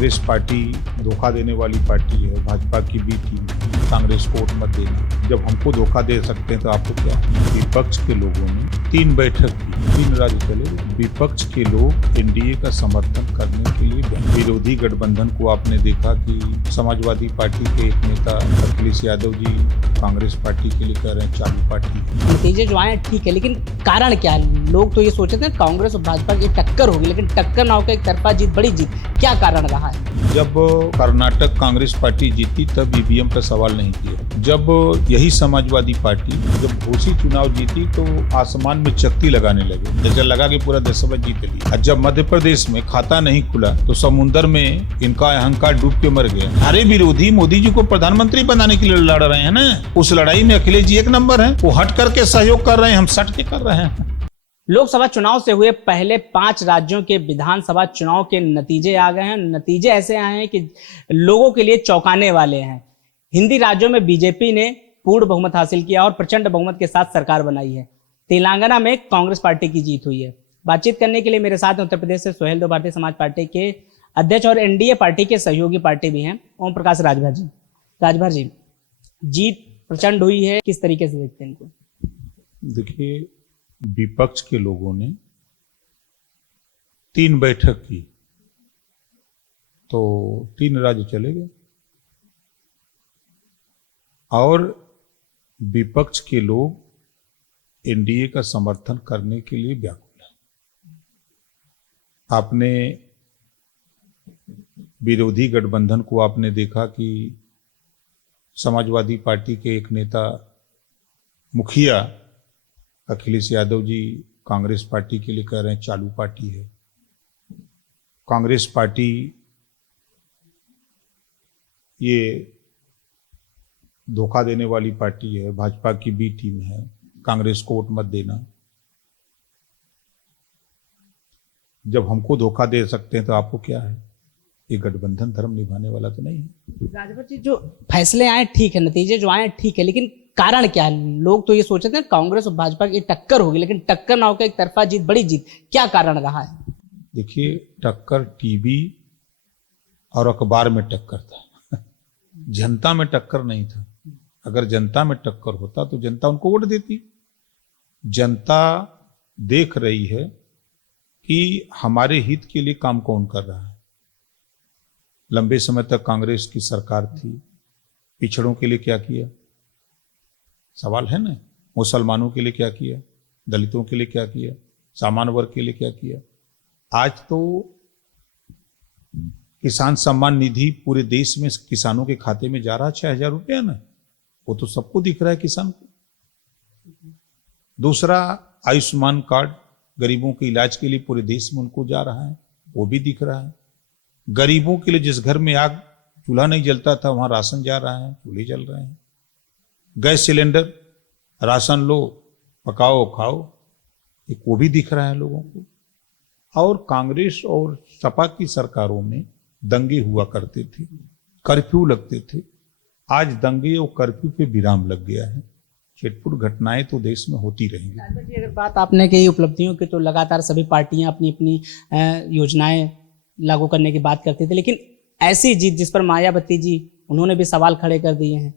Congress party धोखा देने वाली पार्टी है, भाजपा की बी टीम। कांग्रेस को वोट मत देना। जब हमको धोखा दे सकते हैं तो आपको क्या? विपक्ष के लोगों ने 3 बैठक की, 3 राज्य चले। विपक्ष के लोग एनडीए का समर्थन करने के लिए विरोधी गठबंधन को आपने देखा कि समाजवादी पार्टी के एक नेता अखिलेश यादव जी कांग्रेस पार्टी के लिए कह रहे हैं चालू पार्टी। नतीजे जो आए ठीक है, लेकिन कारण क्या है? लोग तो ये सोचे थे कांग्रेस और भाजपा की टक्कर होगी, लेकिन टक्कर ना होकर एक तरफा जीत, बड़ी जीत। क्या कारण रहा है? जब कर्नाटक कांग्रेस पार्टी जीती तब ईवीएम पर सवाल नहीं किया। जब यही समाजवादी पार्टी जब घोषी चुनाव जीती तो आसमान में चकती लगाने लगे, जैसे लगा कि पूरा देशसभा जीत ली। और जब मध्य प्रदेश में खाता नहीं खुला तो समुद्र में इनका अहंकार डूब के मर गया। हमारे विरोधी मोदी जी को प्रधानमंत्री बनाने के लिए लड़ रहे हैं ना, उस लड़ाई में अखिलेश जी एक नंबर है। वो हट करके सहयोग कर रहे हैं, हम सट के कर रहे हैं। लोकसभा चुनाव से हुए पहले 5 राज्यों के विधानसभा चुनाव के नतीजे आ गए हैं। नतीजे ऐसे आए हैं कि लोगों के लिए चौंकाने वाले हैं। हिंदी राज्यों में बीजेपी ने पूर्ण बहुमत हासिल किया और प्रचंड बहुमत के साथ सरकार बनाई है। तेलंगाना में कांग्रेस पार्टी की जीत हुई है। बातचीत करने के लिए मेरे साथ उत्तर प्रदेश से सोहेल दो भारतीय समाज पार्टी के अध्यक्ष और एनडीए पार्टी के सहयोगी पार्टी भी हैं, ओम प्रकाश राजभर जी। राजभर जी, जीत प्रचंड हुई है, किस तरीके से देखते हैं इनको? देखिए, विपक्ष के लोगों ने 3 बैठक की तो 3 राज्य चले गए और विपक्ष के लोग एनडीए का समर्थन करने के लिए व्याकुल हैं। आपने विरोधी गठबंधन को आपने देखा कि समाजवादी पार्टी के एक नेता मुखिया अखिलेश यादव जी कांग्रेस पार्टी के लिए कह रहे हैं चालू पार्टी है। कांग्रेस पार्टी ये धोखा देने वाली पार्टी है, भाजपा की बी टीम है, कांग्रेस को वोट मत देना। जब हमको धोखा दे सकते हैं तो आपको क्या है? ये गठबंधन धर्म निभाने वाला तो नहीं है। राजभर जी, जो फैसले आए ठीक है, नतीजे जो आए ठीक है, लेकिन कारण क्या है? लोग तो ये सोचे थे कांग्रेस और भाजपा की टक्कर होगी, लेकिन टक्कर ना होकर एक तरफा जीत, बड़ी जीत। क्या कारण रहा है? देखिए, टक्कर टीवी और अखबार में टक्कर था, जनता में टक्कर नहीं था। अगर जनता में टक्कर होता तो जनता उनको वोट देती। जनता देख रही है कि हमारे हित के लिए काम कौन कर रहा है। लंबे समय तक कांग्रेस की सरकार थी, पिछड़ों के लिए क्या किया? सवाल है ना। मुसलमानों के लिए क्या किया? दलितों के लिए क्या किया? सामान्य वर्ग के लिए क्या किया? आज तो किसान सम्मान निधि पूरे देश में किसानों के खाते में जा रहा है 6,000 रुपया ना, वो तो सबको दिख रहा है किसान को। दूसरा, आयुष्मान कार्ड गरीबों के इलाज के लिए पूरे देश में उनको जा रहा है, वो भी दिख रहा है। गरीबों के लिए जिस घर में आग चूल्हा नहीं जलता था वहां राशन जा रहा है, चूल्हे जल रहे हैं। गैस सिलेंडर, राशन लो, पकाओ खाओ, एक वो भी दिख रहा है लोगों को। और कांग्रेस और सपा की सरकारों में दंगे हुआ करते थे, कर्फ्यू लगते थे। आज दंगे और कर्फ्यू पे विराम लग गया है। छिटपुट घटनाएं तो देश में होती रहेंगी। अगर बात आपने की उपलब्धियों की, तो लगातार सभी पार्टियां अपनी अपनी योजनाएं लागू करने की बात करती थी, लेकिन ऐसी जीत जिस पर मायावती जी उन्होंने भी सवाल खड़े कर दिए हैं।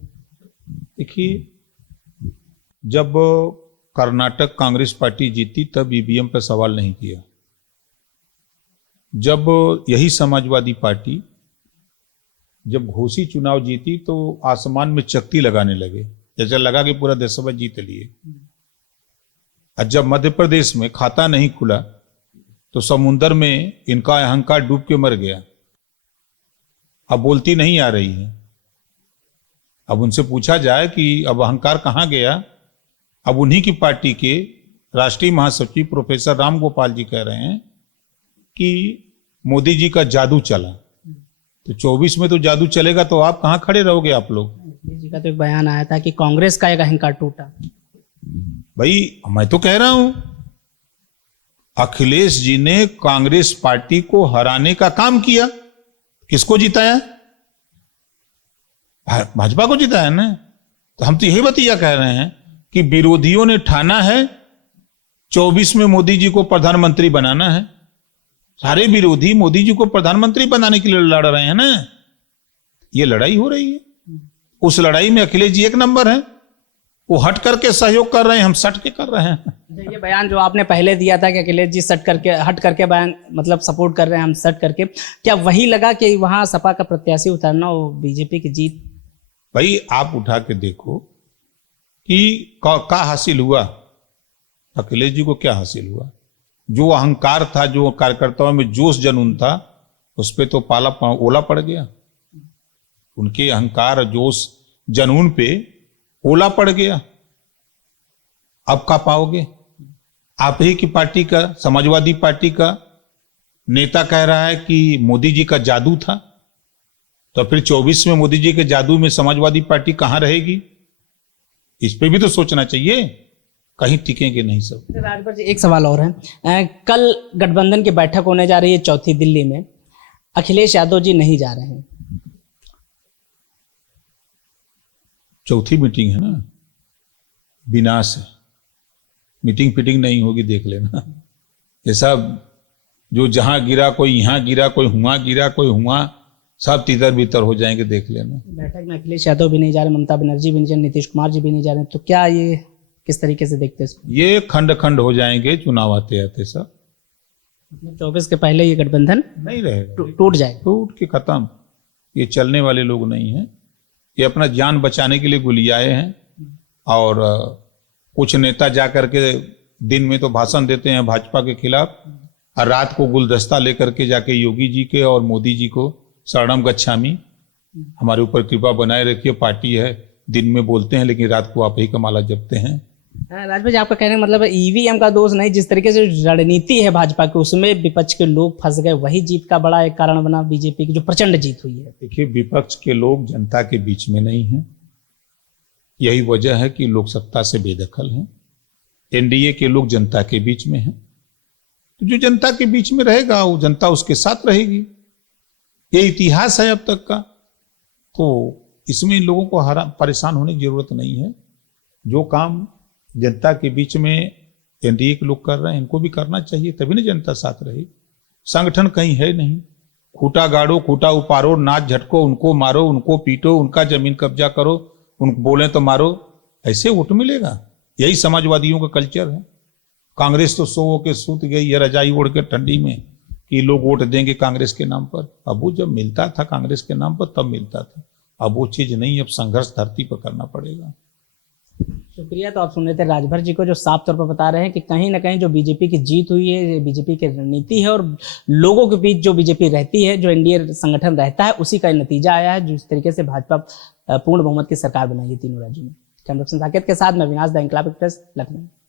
देखिए, जब कर्नाटक कांग्रेस पार्टी जीती तब ईवीएम पर सवाल नहीं किया। जब यही समाजवादी पार्टी जब घोषी चुनाव जीती तो आसमान में चकती लगाने लगे, जैसे लगा कि पूरा देशसभा जीत लिए। और जब मध्य प्रदेश में खाता नहीं खुला तो समुद्र में इनका अहंकार डूब के मर गया। अब बोलती नहीं आ रही है। अब उनसे पूछा जाए कि अब अहंकार कहाँ गया? अब उन्हीं की पार्टी के राष्ट्रीय महासचिव प्रोफेसर राम गोपाल जी कह रहे हैं कि मोदी जी का जादू चला। तो 24 में तो जादू चलेगा तो आप कहाँ खड़े रहोगे आप लोग? मोदी जी का तो एक बयान आया था कि कांग्रेस का एक अहंकार टूटा। भाई, मैं तो कह रहा हूं अखिलेश जी ने कांग्रेस पार्टी को हराने का काम किया। किसको जिताया? भाजपा को जिताया ना। तो हम तो यही बतिया कह रहे हैं कि विरोधियों ने ठाना है 24 में मोदी जी को प्रधानमंत्री बनाना है। सारे विरोधी मोदी जी को प्रधानमंत्री बनाने के लिए लड़ रहे हैं ना। ये लड़ाई हो रही है, उस लड़ाई में अखिलेश जी एक नंबर है। वो हट करके सहयोग कर रहे हैं, हम सट के कर रहे हैं। ये बयान जो आपने पहले दिया था कि अखिलेश जी हट करके बयान मतलब सपोर्ट कर रहे हैं, हम सट करके, क्या वही लगा कि वहां सपा का प्रत्याशी उतारना वो बीजेपी की जीत? भाई आप उठा के देखो कि क्या हासिल हुआ, अखिलेश जी को क्या हासिल हुआ। जो अहंकार था, जो कार्यकर्ताओं में जोश जुनून था, उस पर तो ओला पड़ गया। उनके अहंकार जोश जुनून पे ओला पड़ गया। अब क्या पाओगे? आप ही की पार्टी का, समाजवादी पार्टी का नेता कह रहा है कि मोदी जी का जादू था, तो फिर 24 में मोदी जी के जादू में समाजवादी पार्टी कहां रहेगी? इस पे भी तो सोचना चाहिए। कहीं टिकेंगे नहीं सब। राजभर जी, एक सवाल और है। कल गठबंधन की बैठक होने जा रही है चौथी दिल्ली में, अखिलेश यादव जी नहीं जा रहे हैं। चौथी मीटिंग है ना, विनाश है। मीटिंग फिटिंग नहीं होगी, देख लेना। ये सब जो जहां गिरा कोई यहां गिरा, कोई हुआ गिरा, कोई हुआ, सब तितर बितर हो जाएंगे, देख लेना। बैठक में अखिलेश यादव भी नहीं जा रहे, ममता बनर्जी भी नहीं जा रहे, नीतीश कुमार जी भी नहीं जा रहे, तो क्या ये किस तरीके से देखते हैं? ये खंड खंड हो जाएंगे चुनाव आते आते सब। 24 के पहले ये गठबंधन नहीं रहेगा, टूट जाएगा, टूट के खत्म। ये चलने वाले लोग नहीं हैं। ये अपना जान बचाने के लिए गुलियाए हैं। और कुछ नेता जा करके दिन में तो भाषण देते हैं भाजपा के खिलाफ, और रात को गुलदस्ता लेकर के जाके योगी जी के और मोदी जी को शरणम गच्छामी, हमारे ऊपर कृपा बनाए रखिए, पार्टी है, दिन में बोलते हैं लेकिन रात को आप ही का माला जपते हैं। राजभर जी, आपका कहने का मतलब ईवीएम का दोष नहीं, जिस तरीके से रणनीति है भाजपा की, उसमें विपक्ष के लोग फंस गए, वही जीत का बड़ा एक कारण बना बीजेपी की जो प्रचंड जीत हुई है। देखिए, विपक्ष के लोग जनता के बीच में नहीं हैं। यही वजह है कि लोग सत्ता से बेदखल हैं। एनडीए के लोग जनता के बीच में हैं, तो जो जनता के बीच में रहेगा वो जनता उसके साथ रहेगी। ये इतिहास है अब तक का। तो इसमें इन लोगों को परेशान होने की जरूरत नहीं है। जो काम जनता के बीच में एनडीए के लोग कर रहे हैं, इनको भी करना चाहिए, तभी ना जनता साथ रहेगी। संगठन कहीं है नहीं। खूटा गाड़ो, खूटा उपारो, नाच झटको, उनको मारो, उनको पीटो, उनका जमीन कब्जा करो, उनको बोले तो मारो, ऐसे वोट मिलेगा? यही समाजवादियों का कल्चर है। कांग्रेस तो सो के सूत गई है रजाई ओढ़ के ठंडी में कि लोग वोट देंगे कांग्रेस के नाम पर। अब वो जब मिलता था कांग्रेस के नाम पर तब मिलता था, अब वो चीज नहीं। अब संघर्ष धरती पर करना पड़ेगा। शुक्रिया। तो आप सुन रहे थे राजभर जी को, जो साफ तौर पर बता रहे हैं कि कहीं ना कहीं जो बीजेपी की जीत हुई है, बीजेपी की रणनीति है, और लोगों के बीच जो बीजेपी रहती है, जो एनडीए संगठन रहता है, उसी का नतीजा आया है, जिस तरीके से भाजपा पूर्ण बहुमत की सरकार बनाई है तीनों राज्यों में। कैमरा पर्सन साकेत के साथ मैं विनाश द इंकलाब एक्सप्रेस, लखनऊ।